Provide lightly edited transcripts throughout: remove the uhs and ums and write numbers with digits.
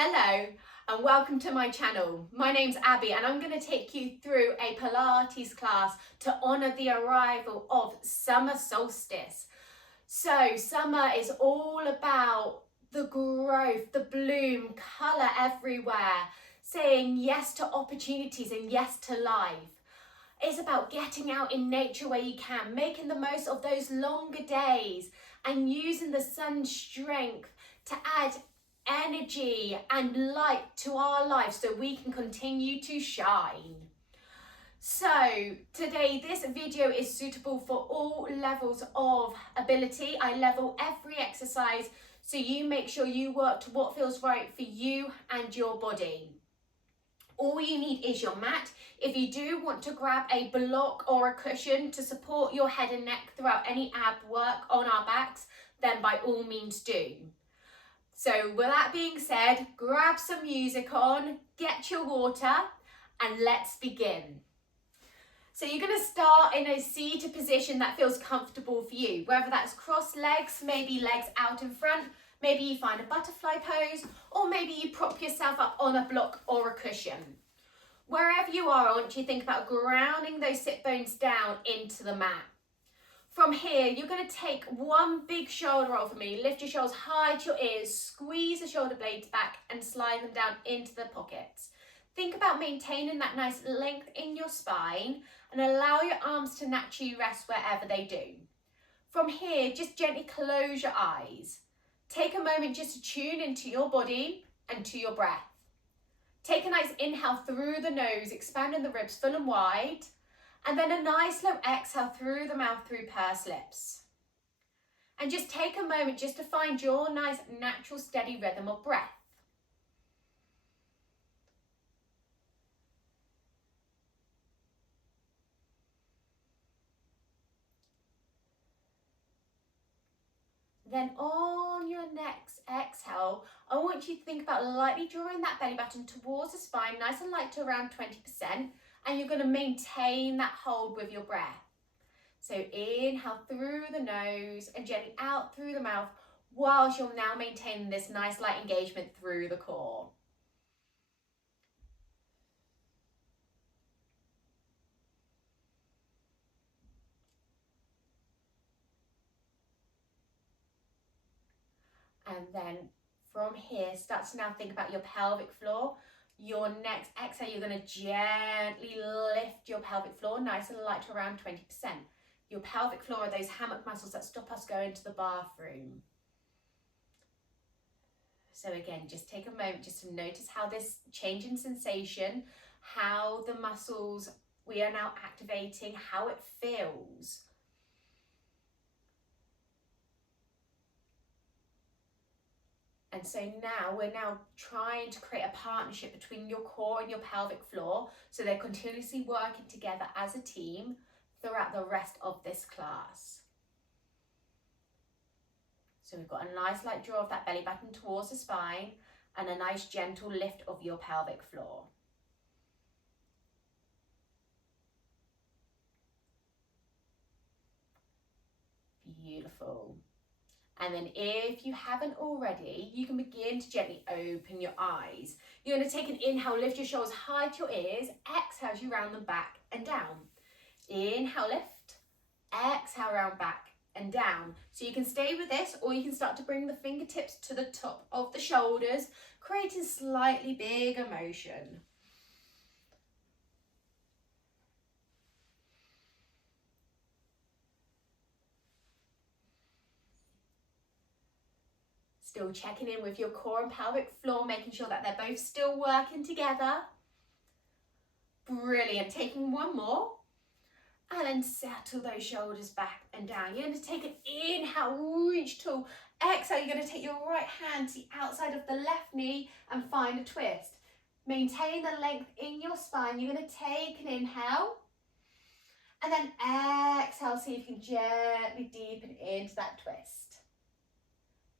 Hello and welcome to my channel. My name's Abby and I'm going to take you through a Pilates class to honour the arrival of summer solstice. So summer is all about the growth, the bloom, colour everywhere, saying yes to opportunities and yes to life. It's about getting out in nature where you can, making the most of those longer days and using the sun's strength to add energy and light to our lives so we can continue to shine. So today this video is suitable for all levels of ability. I level every exercise so you make sure you work to what feels right for you and your body. All you need is your mat. If you do want to grab a block or a cushion to support your head and neck throughout any ab work on our backs, then by all means do. So with that being said, grab some music on, get your water, and let's begin. So you're going to start in a seated position that feels comfortable for you, whether that's crossed legs, maybe legs out in front, maybe you find a butterfly pose, or maybe you prop yourself up on a block or a cushion. Wherever you are, I want you to think about grounding those sit bones down into the mat. From here, you're going to take one big shoulder roll for me. Lift your shoulders high to your ears, squeeze the shoulder blades back and slide them down into the pockets. Think about maintaining that nice length in your spine and allow your arms to naturally rest wherever they do. From here, just gently close your eyes. Take a moment just to tune into your body and to your breath. Take a nice inhale through the nose, expanding the ribs full and wide. And then a nice slow exhale through the mouth through pursed lips. And just take a moment just to find your nice natural steady rhythm of breath. Then on your next exhale, I want you to think about lightly drawing that belly button towards the spine, nice and light to around 20%. And you're going to maintain that hold with your breath. So inhale through the nose and gently out through the mouth, whilst you're now maintaining this nice light engagement through the core. And then from here, start to now think about your pelvic floor. Your next exhale, you're going to gently lift your pelvic floor, nice and light to around 20%. Your pelvic floor are those hammock muscles that stop us going to the bathroom. So again, just take a moment just to notice how this change in sensation, how the muscles we are now activating, how it feels. And so now we're trying to create a partnership between your core and your pelvic floor so they're continuously working together as a team throughout the rest of this class. So we've got a nice light draw of that belly button towards the spine and a nice gentle lift of your pelvic floor. Beautiful. And then if you haven't already, you can begin to gently open your eyes. You're going to take an inhale, lift your shoulders high to your ears. Exhale as you round them back and down. Inhale, lift. Exhale, round back and down. So you can stay with this or you can start to bring the fingertips to the top of the shoulders, creating slightly bigger motion. Still checking in with your core and pelvic floor, making sure that they're both still working together. Brilliant. Taking one more. And then settle those shoulders back and down. You're going to take an inhale, reach tall. Exhale, you're going to take your right hand to the outside of the left knee and find a twist. Maintain the length in your spine. You're going to take an inhale. And then exhale, see if you can gently deepen into that twist.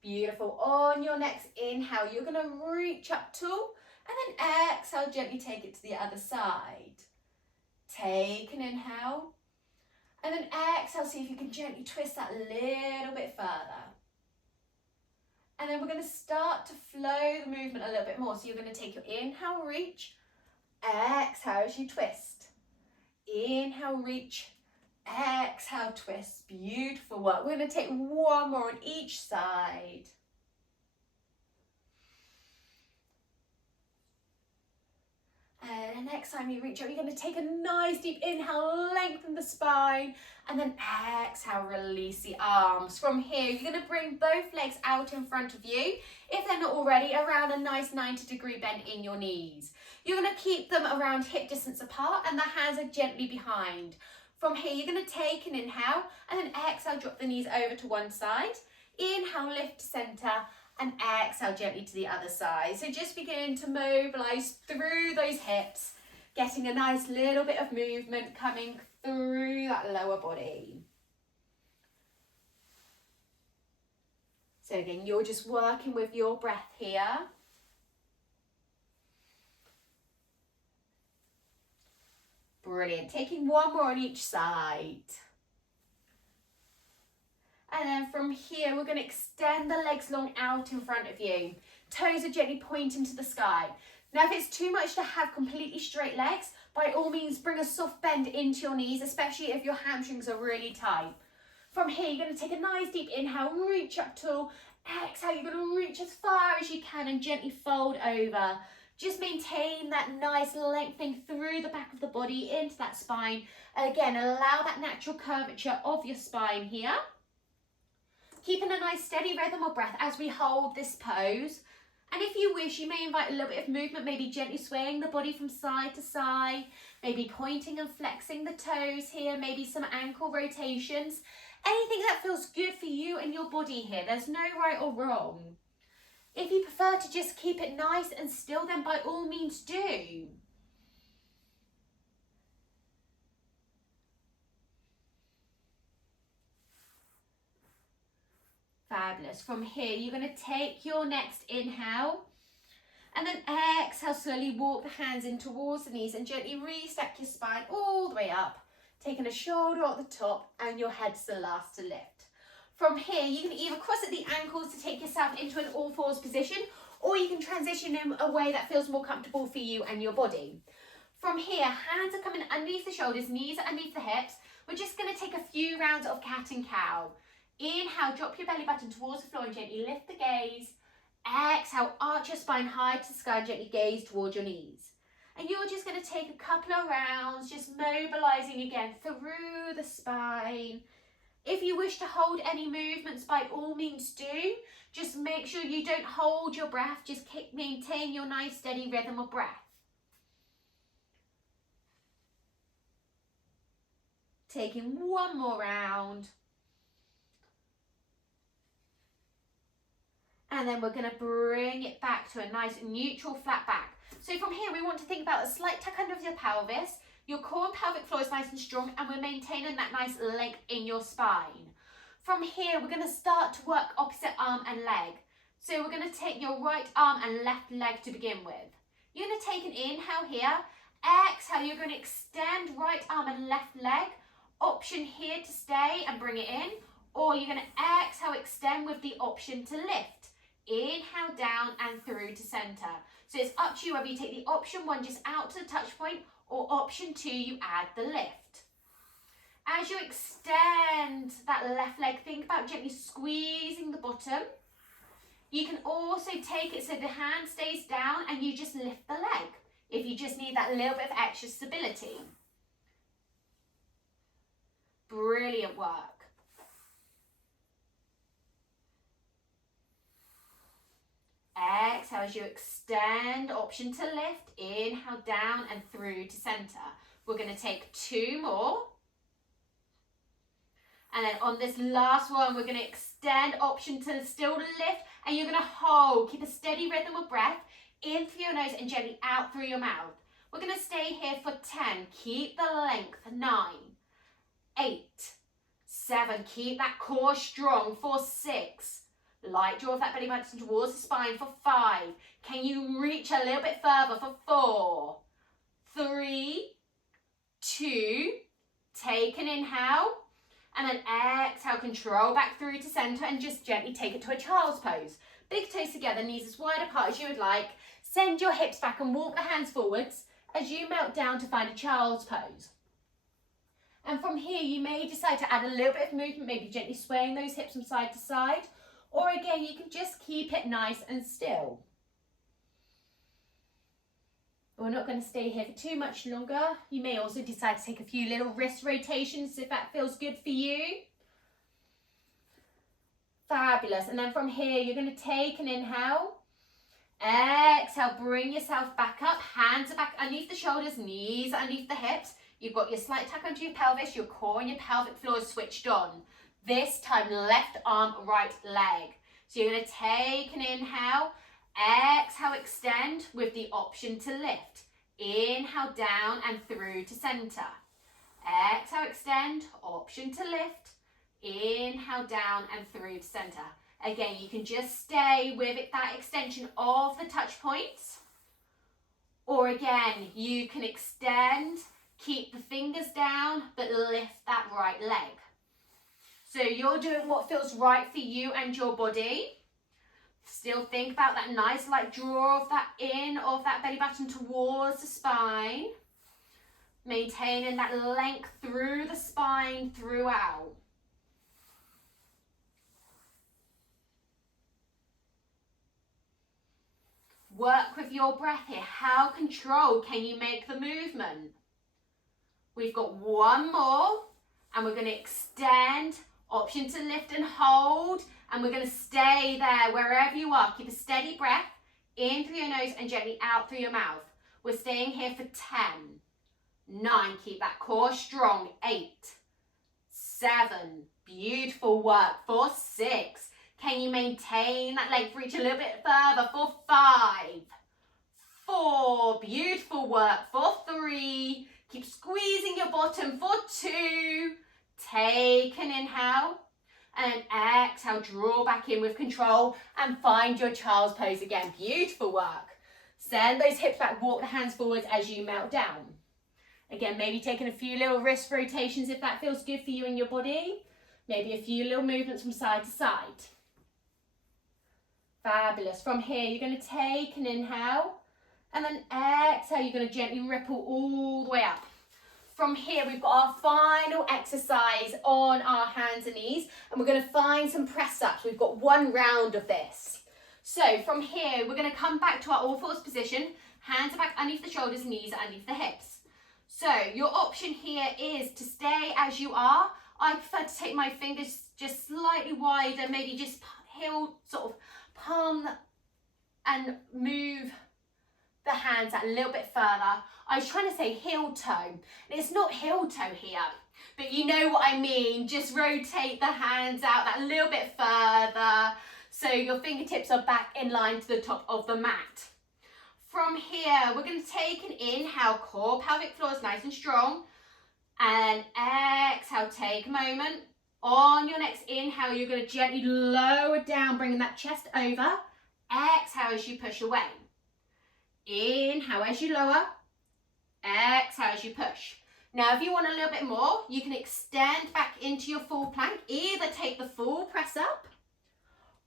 Beautiful. On your next inhale, you're going to reach up tall and then exhale, gently take it to the other side. Take an inhale and then exhale, see if you can gently twist that a little bit further. And then we're going to start to flow the movement a little bit more. So you're going to take your inhale, reach, exhale as you twist. Inhale, reach, exhale, twist. Beautiful work. We're going to take one more on each side. And next time you reach up, you're going to take a nice deep inhale, lengthen the spine, and then exhale, release the arms. From here, you're going to bring both legs out in front of you, if they're not already, around a nice 90-degree bend in your knees. You're going to keep them around hip distance apart, and the hands are gently behind. From here, you're going to take an inhale, and then exhale, drop the knees over to one side. Inhale, lift to center, and exhale gently to the other side. So just begin to mobilize through those hips, getting a nice little bit of movement coming through that lower body. So again, you're just working with your breath here. Brilliant. Taking one more on each side. And then from here, we're going to extend the legs long out in front of you. Toes are gently pointing to the sky. Now, if it's too much to have completely straight legs, by all means, bring a soft bend into your knees, especially if your hamstrings are really tight. From here, you're going to take a nice deep inhale, reach up tall. Exhale, you're going to reach as far as you can and gently fold over. Just maintain that nice lengthening through the back of the body into that spine. Again, allow that natural curvature of your spine here. Keeping a nice steady rhythm of breath as we hold this pose. And if you wish, you may invite a little bit of movement, maybe gently swaying the body from side to side, maybe pointing and flexing the toes here, maybe some ankle rotations. Anything that feels good for you and your body here. There's no right or wrong. If you prefer to just keep it nice and still, then by all means do. Fabulous. From here, you're going to take your next inhale and then exhale, slowly walk the hands in towards the knees and gently restack your spine all the way up, taking a shoulder at the top and your head's the last to lift. From here, you can either cross at the ankles to take yourself into an all fours position, or you can transition in a way that feels more comfortable for you and your body. From here, hands are coming underneath the shoulders, knees are underneath the hips. We're just going to take a few rounds of cat and cow. Inhale, drop your belly button towards the floor and gently lift the gaze. Exhale, arch your spine high to the sky and gently gaze towards your knees. And you're just going to take a couple of rounds, just mobilizing again through the spine. If you wish to hold any movements, by all means do. Just make sure you don't hold your breath, just maintain your nice steady rhythm of breath. Taking one more round. And then we're going to bring it back to a nice neutral flat back. So from here, we want to think about a slight tuck under of your pelvis. Your core and pelvic floor is nice and strong, and we're maintaining that nice length in your spine. From here, we're going to start to work opposite arm and leg. So we're going to take your right arm and left leg to begin with. You're going to take an inhale here. Exhale, you're going to extend right arm and left leg. Option here to stay and bring it in. Or you're going to exhale, extend with the option to lift. Inhale down and through to center. So it's up to you whether you take the option one just out to the touch point, or option two, you add the lift. As you extend that left leg, think about gently squeezing the bottom. You can also take it so the hand stays down and you just lift the leg if you just need that little bit of extra stability. Brilliant work. Exhale as you extend, option to lift. Inhale down and through to center. We're going to take two more. And then on this last one, we're going to extend, option to still lift, and you're going to hold. Keep a steady rhythm of breath in through your nose and gently out through your mouth. We're going to stay here for 10. Keep the length. 9, 8, 7. Keep that core strong for 6. Light draw that belly button towards the spine for 5. Can you reach a little bit further for 4, 3, 2. Take an inhale. And then exhale, control back through to center and just gently take it to a child's pose. Big toes together, knees as wide apart as you would like. Send your hips back and walk the hands forwards as you melt down to find a child's pose. And from here, you may decide to add a little bit of movement, maybe gently swaying those hips from side to side. Or again, you can just keep it nice and still. We're not going to stay here for too much longer. You may also decide to take a few little wrist rotations if that feels good for you. Fabulous. And then from here, you're going to take an inhale. Exhale, bring yourself back up. Hands are back underneath the shoulders, knees underneath the hips. You've got your slight tuck under your pelvis, your core and your pelvic floor is switched on. This time, left arm, right leg. So you're going to take an inhale. Exhale, extend with the option to lift. Inhale, down and through to center. Exhale, extend, option to lift. Inhale, down and through to center. Again, you can just stay with it, that extension of the touch points. Or again, you can extend, keep the fingers down, but lift that right leg. So you're doing what feels right for you and your body. Still think about that nice light draw of that belly button towards the spine. Maintaining that length through the spine throughout. Work with your breath here. How controlled can you make the movement? We've got one more and we're going to extend, option to lift and hold, and we're going to stay there wherever you are. Keep a steady breath in through your nose and gently out through your mouth. We're staying here for 10, 9, keep that core strong, 8, 7, beautiful work, for 6. Can you maintain that leg, reach a little bit further, for 5, 4, beautiful work, for 3, keep squeezing your bottom, for 2, take an inhale, and exhale, draw back in with control, and find your child's pose again, beautiful work. Send those hips back, walk the hands forwards as you melt down. Again, maybe taking a few little wrist rotations if that feels good for you and your body, maybe a few little movements from side to side. Fabulous. From here, you're going to take an inhale and then exhale. You're going to gently ripple all the way up. From here, we've got our final exercise on our hands and knees, and we're going to find some press ups. We've got one round of this. So from here, we're going to come back to our all fours position. Hands are back underneath the shoulders, knees are underneath the hips. So your option here is to stay as you are. I prefer to take my fingers just slightly wider, maybe just heel, sort of palm and move the hands a little bit further. I was trying to say heel toe. It's not heel toe here, but you know what I mean. Just rotate the hands out that little bit further so your fingertips are back in line to the top of the mat. From here, we're going to take an inhale, core, pelvic floor is nice and strong. And exhale, take a moment. On your next inhale, you're going to gently lower down, bringing that chest over. Exhale as you push away. Inhale as you lower. Exhale as you push. Now, if you want a little bit more, you can extend back into your full plank. Either take the full press up,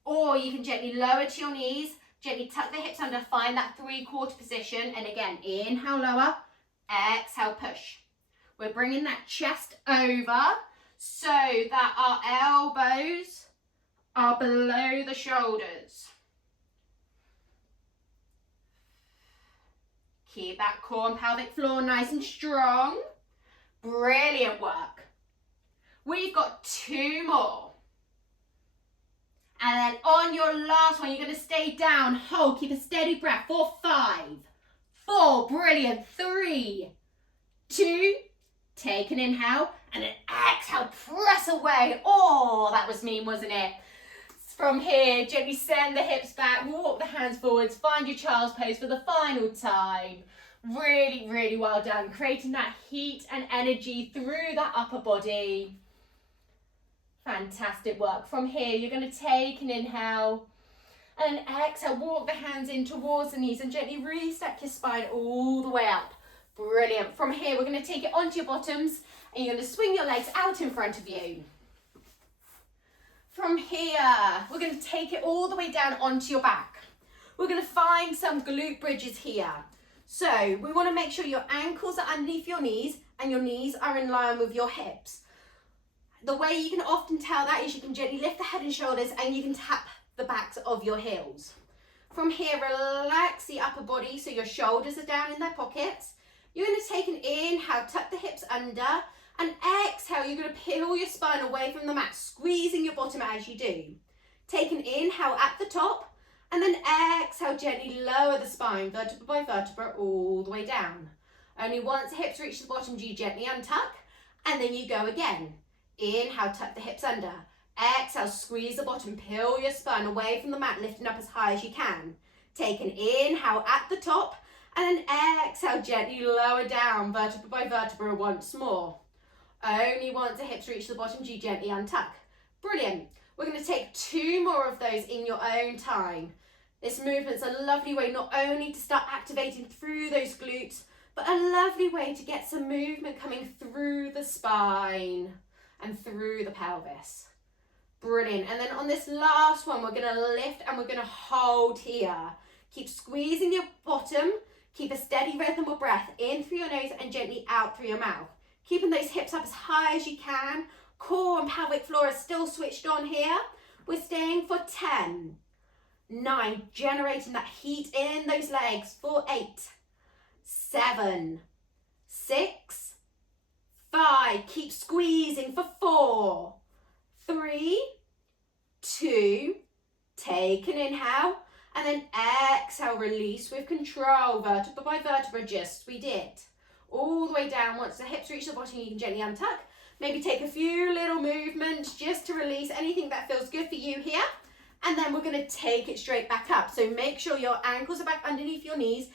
or you can gently lower to your knees, gently tuck the hips under, find that 3/4 position. And again, inhale, lower. Exhale, push. We're bringing that chest over so that our elbows are below the shoulders. Keep that core and pelvic floor nice and strong. Brilliant work. We've got 2 more. And then on your last one, you're going to stay down, hold, keep a steady breath for 5, 4, brilliant, 3, 2, take an inhale, and then exhale, press away. Oh, that was mean, wasn't it? From here, gently send the hips back, walk the hands forwards, find your child's pose for the final time. Really, really well done. Creating that heat and energy through that upper body. Fantastic work. From here, you're going to take an inhale, and then exhale, walk the hands in towards the knees and gently restack your spine all the way up. Brilliant. From here, we're going to take it onto your bottoms and you're going to swing your legs out in front of you. From here, we're going to take it all the way down onto your back. We're going to find some glute bridges here. So we want to make sure your ankles are underneath your knees and your knees are in line with your hips. The way you can often tell that is you can gently lift the head and shoulders and you can tap the backs of your heels. From here, relax the upper body so your shoulders are down in their pockets. You're going to take an inhale, tuck the hips under, and exhale, you're going to peel your spine away from the mat, squeezing your bottom as you do. Take an inhale at the top, and then exhale, gently lower the spine, vertebra by vertebra, all the way down. Only once the hips reach the bottom do you gently untuck, and then you go again. Inhale, tuck the hips under. Exhale, squeeze the bottom, peel your spine away from the mat, lifting up as high as you can. Take an inhale at the top, and then exhale, gently lower down, vertebra by vertebra once more. Only once the hips reach the bottom do you gently untuck. Brilliant. We're going to take 2 more of those in your own time. This movement's a lovely way not only to start activating through those glutes, but a lovely way to get some movement coming through the spine and through the pelvis. Brilliant. And then on this last one, we're going to lift and we're going to hold here. Keep squeezing your bottom. Keep a steady rhythm of breath in through your nose and gently out through your mouth. Keeping those hips up as high as you can. Core and pelvic floor is still switched on here. We're staying for 10, 9, generating that heat in those legs for 8, 7, 6, 5. Keep squeezing for 4, 3, 2. Take an inhale and then exhale, release with control, vertebra by vertebra, just we did. All the way down. Once the hips reach the bottom, you can gently untuck. Maybe take a few little movements just to release anything that feels good for you here. And then we're going to take it straight back up. So make sure your ankles are back underneath your knees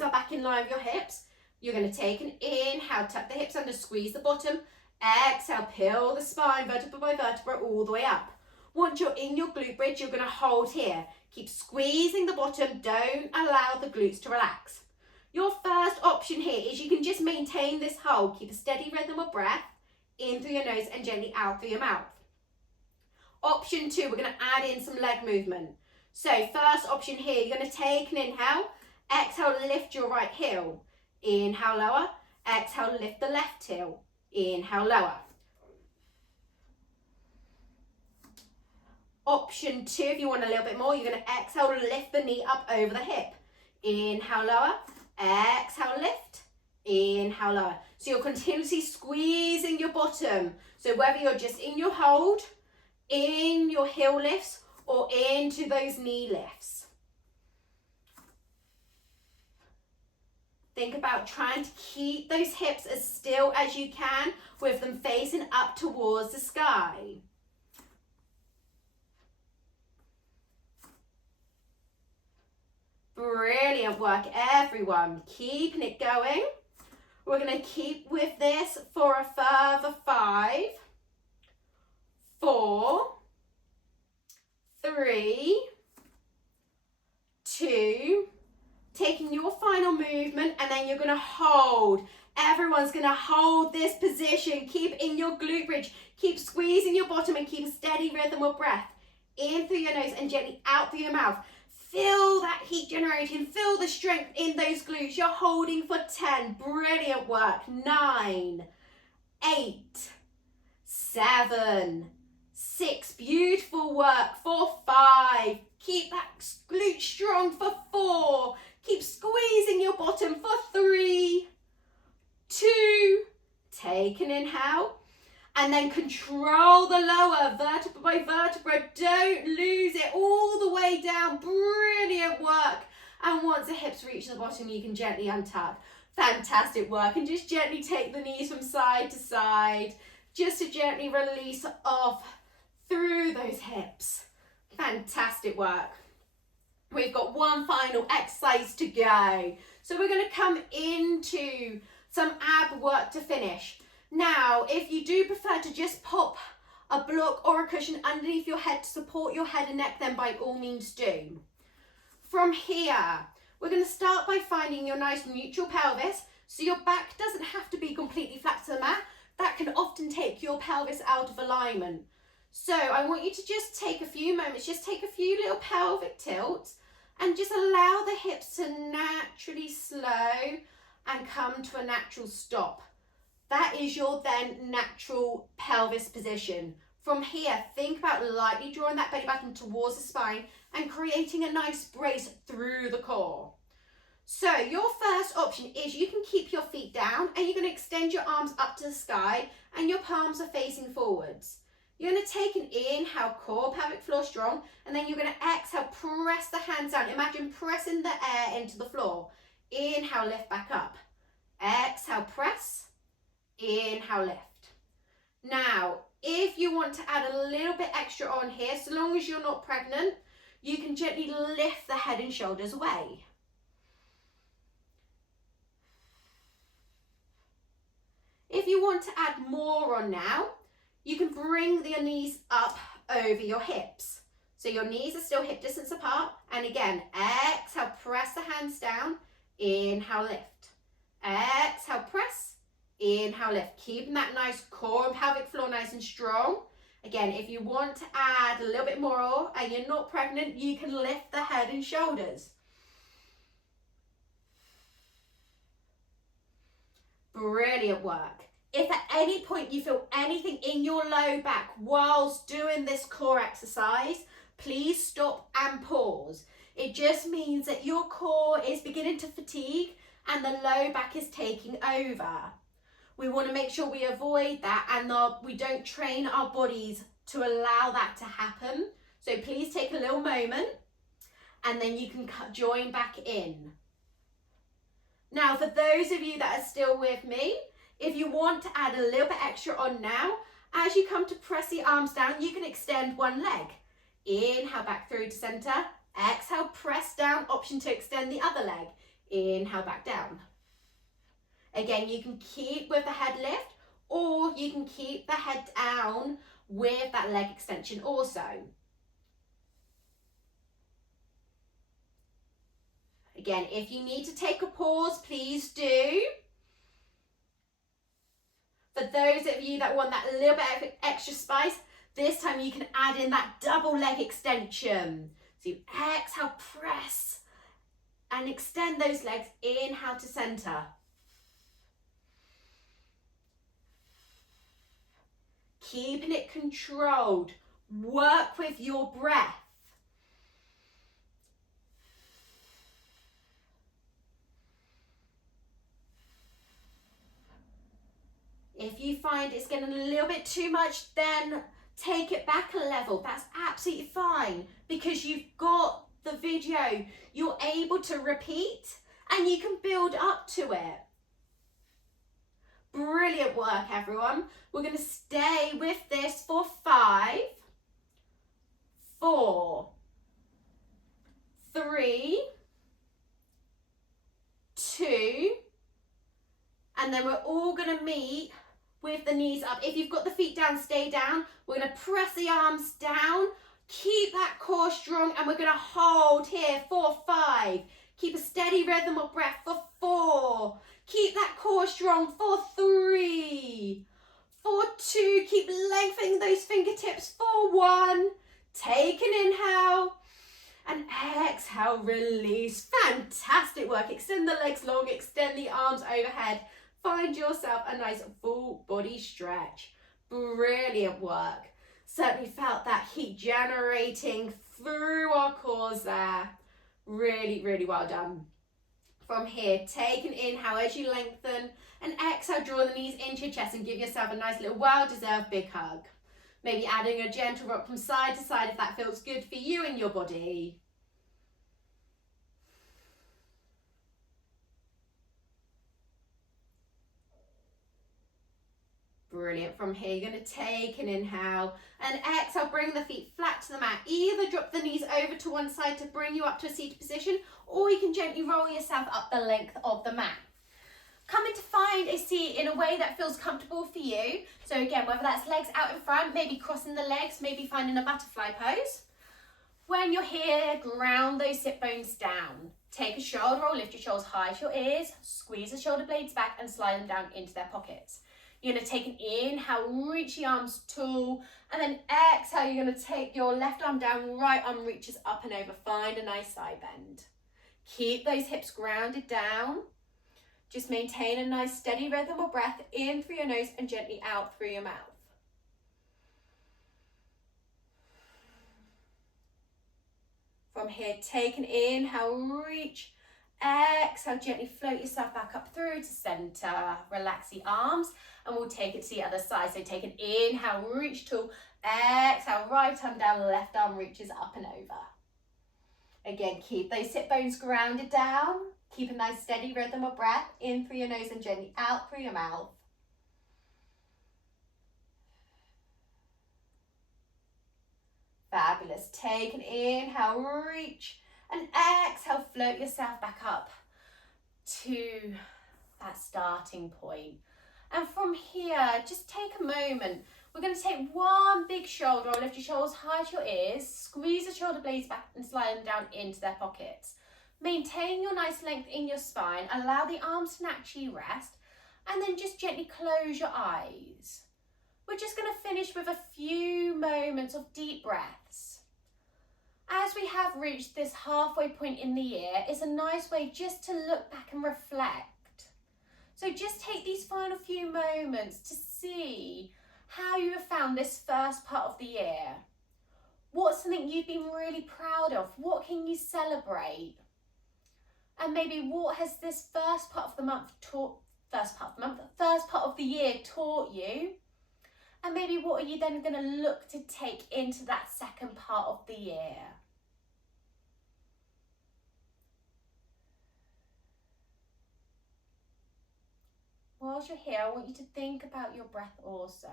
are back in line with your hips. You're going to take an inhale, tuck the hips under, squeeze the bottom. Exhale, peel the spine, vertebra by vertebra, all the way up. Once you're in your glute bridge, you're going to hold here. Keep squeezing the bottom. Don't allow the glutes to relax. Your first option here is you can just maintain this hold. Keep a steady rhythm of breath in through your nose and gently out through your mouth. Option 2, we're going to add in some leg movement. So first option here, you're going to take an inhale. Exhale, lift your right heel. Inhale, lower. Exhale, lift the left heel. Inhale, lower. Option 2, if you want a little bit more, you're going to exhale, lift the knee up over the hip. Inhale, lower. Exhale, lift. Inhale, lower. So you're continuously squeezing your bottom. So whether you're just in your hold, in your heel lifts, or into those knee lifts. Think about trying to keep those hips as still as you can with them facing up towards the sky. Brilliant work, everyone. Keeping it going. We're going to keep with this for a further 5, 4, 3, 2, taking your final movement, and then you're going to hold. Everyone's going to hold this position. Keep in your glute bridge. Keep squeezing your bottom and keep a steady rhythm of breath. In through your nose and gently out through your mouth. Feel that heat generating. Feel the strength in those glutes. You're holding for 10. Brilliant work. 9, 8, 7, 6. Beautiful work. For 5. Keep that glute strong for 4. Keep squeezing your bottom for 3, 2. Take an inhale. And then control the lower, vertebra by vertebra. Don't lose it, all the way down. Brilliant work. And once the hips reach the bottom, you can gently untuck. Fantastic work. And just gently take the knees from side to side, just to gently release off through those hips. Fantastic work. We've got one final exercise to go. So we're going to come into some ab work to finish. Now, if you do prefer to just pop a block or a cushion underneath your head to support your head and neck, then by all means do. From here, we're going to start by finding your nice neutral pelvis, so your back doesn't have to be completely flat to the mat. That can often take your pelvis out of alignment. So I want you to just take a few moments, just take a few little pelvic tilts and just allow the hips to naturally slow and come to a natural stop. That is your then natural pelvis position. From here, think about lightly drawing that belly button towards the spine and creating a nice brace through the core. So your first option is you can keep your feet down and you're going to extend your arms up to the sky and your palms are facing forwards. You're going to take an inhale, core, pelvic floor strong, and then you're going to exhale, press the hands down. Imagine pressing the air into the floor. Inhale, lift back up. Exhale, press. Inhale, lift. Now, if you want to add a little bit extra on here, so long as you're not pregnant, you can gently lift the head and shoulders away. If you want to add more on now, you can bring your knees up over your hips. So your knees are still hip distance apart. And again, exhale, press the hands down. Inhale, lift. Exhale, press. Inhale, lift. Keeping that nice core and pelvic floor nice and strong. Again, if you want to add a little bit more and you're not pregnant, you can lift the head and shoulders. Brilliant work. If at any point you feel anything in your low back whilst doing this core exercise, please stop and pause. It just means that your core is beginning to fatigue and the low back is taking over. We want to make sure we avoid that and we don't train our bodies to allow that to happen. So please take a little moment and then you can join back in. Now, for those of you that are still with me, if you want to add a little bit extra on now, as you come to press the arms down, you can extend one leg. Inhale back through to center. Exhale, press down, option to extend the other leg. Inhale back down. Again, you can keep with the head lift or you can keep the head down with that leg extension also. Again, if you need to take a pause, please do. For those of you that want that little bit of extra spice, this time you can add in that double leg extension. So you exhale, press, and extend those legs. Inhale to center. Keeping it controlled. Work with your breath. If you find it's getting a little bit too much, then take it back a level. That's absolutely fine because you've got the video. You're able to repeat and you can build up to it. Brilliant work, everyone. We're going to stay with this for 5, 4, 3, 2, and then we're all going to meet with the knees up. If you've got the feet down, stay down. We're going to press the arms down. Keep that core strong and we're going to hold here for 5. Keep a steady rhythm of breath for 4. Keep that core strong for 3. For 2. Keep lengthening those fingertips for 1. Take an inhale and exhale, release. Fantastic work. Extend the legs long, extend the arms overhead. Find yourself a nice full body stretch. Brilliant work. Certainly felt that heat generating through our cores there. Really, really well done. From here, take an inhale as you lengthen and exhale, draw the knees into your chest and give yourself a nice little well-deserved big hug. Maybe adding a gentle rock from side to side if that feels good for you and your body. Brilliant. From here, you're going to take an inhale and exhale, bring the feet flat to the mat. Either drop the knees over to one side to bring you up to a seated position, or you can gently roll yourself up the length of the mat. Coming to find a seat in a way that feels comfortable for you. So again, whether that's legs out in front, maybe crossing the legs, maybe finding a butterfly pose. When you're here, ground those sit bones down. Take a shoulder roll, lift your shoulders high to your ears, squeeze the shoulder blades back and slide them down into their pockets. You're going to take an inhale, reach the arms tall, and then exhale, you're going to take your left arm down, right arm reaches up and over. Find a nice side bend. Keep those hips grounded down. Just maintain a nice steady rhythm of breath in through your nose and gently out through your mouth. From here, take an inhale, reach. Exhale, gently float yourself back up through to center. Relax the arms and we'll take it to the other side. So take an inhale, reach tall. Exhale, right arm down, left arm reaches up and over. Again, keep those hip bones grounded down. Keep a nice steady rhythm of breath in through your nose and gently out through your mouth. Fabulous. Take an inhale, reach, and exhale, float yourself back up to that starting point. And from here, just take a moment. We're going to take one big shoulder, or lift your shoulders high to your ears, squeeze the shoulder blades back and slide them down into their pockets. Maintain your nice length in your spine, allow the arms to naturally rest, and then just gently close your eyes. We're just going to finish with a few moments of deep breaths. As we have reached this halfway point in the year, it's a nice way just to look back and reflect. So just take these final few moments to see how you have found this first part of the year. What's something you've been really proud of? What can you celebrate? And maybe what has this first part of the year taught you? And maybe what are you then going to look to take into that second part of the year? Whilst you're here, I want you to think about your breath also.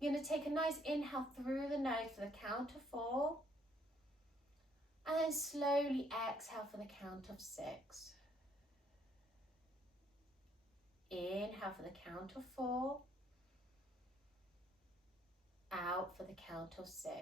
You're going to take a nice inhale through the nose for the count of 4. And then slowly exhale for the count of 6. Inhale for the count of 4. Out for the count of 6.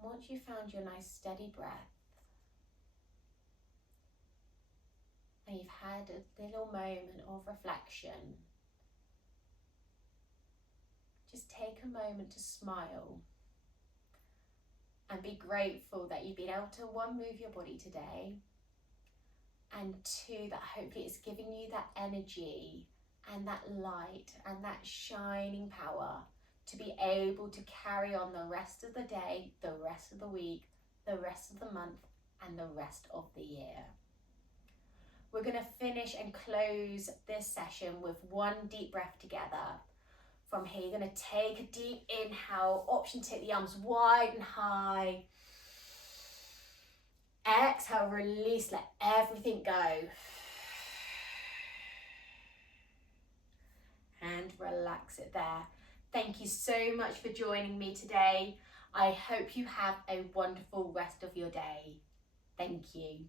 Once you've found your nice steady breath, and you've had a little moment of reflection, just take a moment to smile and be grateful that you've been able to 1, move your body today, and 2, that hopefully it's giving you that energy and that light and that shining power to be able to carry on the rest of the day, the rest of the week, the rest of the month, and the rest of the year. We're going to finish and close this session with 1 deep breath together. From here, you're going to take a deep inhale, option to take the arms wide and high. Exhale, release, let everything go. And relax it there. Thank you so much for joining me today. I hope you have a wonderful rest of your day. Thank you.